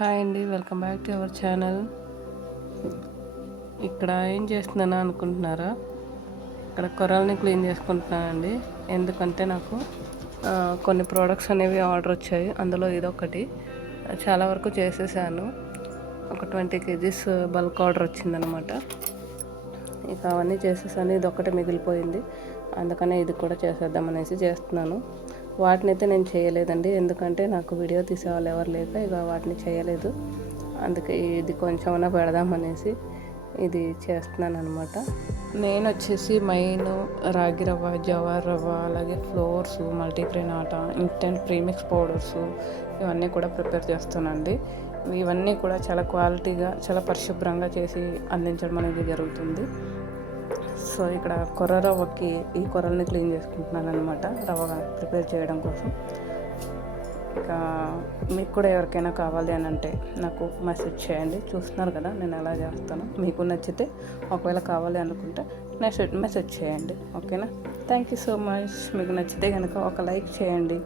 Hi అండి, welcome back to our channel. ఇక్కడ ఏం చేస్తున్నాను అనుకుంటున్నారా? ఇక్కడ కొరల్ని క్లీన్ చేసుకుంటున్నానండి. ఎందుకంటే నాకు కొన్ని ప్రోడక్ట్స్ అనేవి ఆర్డర్ వచ్చాయి. అందులో ఇదొకటి. చాలా వరకు చేసేసాను. ఒక 20 kgs బల్క్ ఆర్డర్ వచ్చిందనమాట. ఇక అవన్నీ చేసేసాను. ఇది ఒకటి మిగిలిపోయింది. అందుకనే ఇది కూడా చేసేద్దామనేసి చేస్తున్నాను. వాటిని అయితే నేను చేయలేదండి, ఎందుకంటే నాకు వీడియో తీసేవాళ్ళు ఎవరు లేక ఇక వాటిని చేయలేదు. అందుకే ఇది కొంచెమైనా పెడదామనేసి ఇది చేస్తున్నాను అనమాట. నేను వచ్చేసి మెయిన్ రాగి రవ్వ, జవార్ రవ్వ, అలాగే ఫ్లోర్స్, మల్టీగ్రెయిన్ ఆటా, ఇన్స్టెంట్ ప్రీమిక్స్ పౌడర్స్ ఇవన్నీ కూడా ప్రిపేర్ చేస్తానండి. ఇవన్నీ కూడా చాలా క్వాలిటీగా, చాలా పరిశుభ్రంగా చేసి అందించడం అనేది జరుగుతుంది. సో ఇక్కడ కొర్ర రవ్వకి ఈ కొర్రల్ని క్లీన్ చేసుకుంటున్నాను అనమాట, రవ్వ ప్రిపేర్ చేయడం కోసం. ఇక మీకు కూడా ఎవరికైనా కావాలి అని అంటే నాకు మెసేజ్ చేయండి. చూస్తున్నారు కదా నేను ఎలా చేస్తాను. మీకు నచ్చితే ఒకవేళ కావాలి అనుకుంటే మెసేజ్ చేయండి. ఓకేనా? Thank you so much. మీకు నచ్చితే కనుక ఒక లైక్ చేయండి.